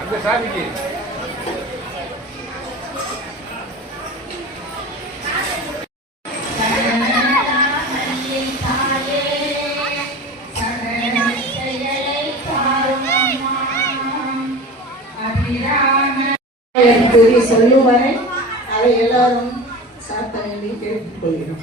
அந்த சாமிக்கு. சொல்லுவரை அதை எல்லாரும் சாத்த வேண்டி கேட்டுக்கொள்கிறோம்.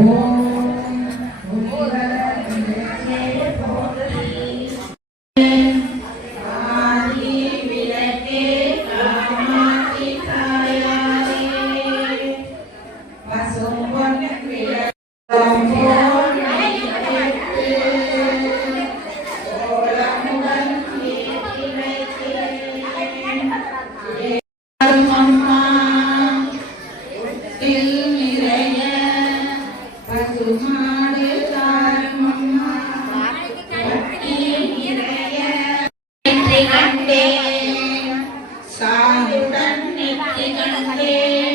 Oh. கண்டே சாகுடன் நெற்றி கண்டே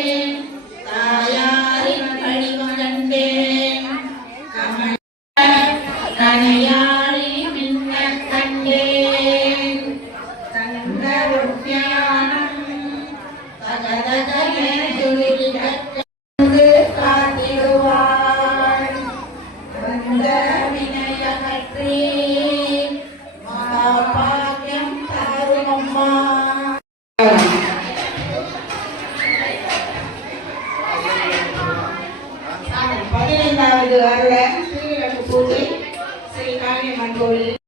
வருட ஸ்ரீரங்கம் பூஜை ஸ்ரீ காளியம்மன் கோவில்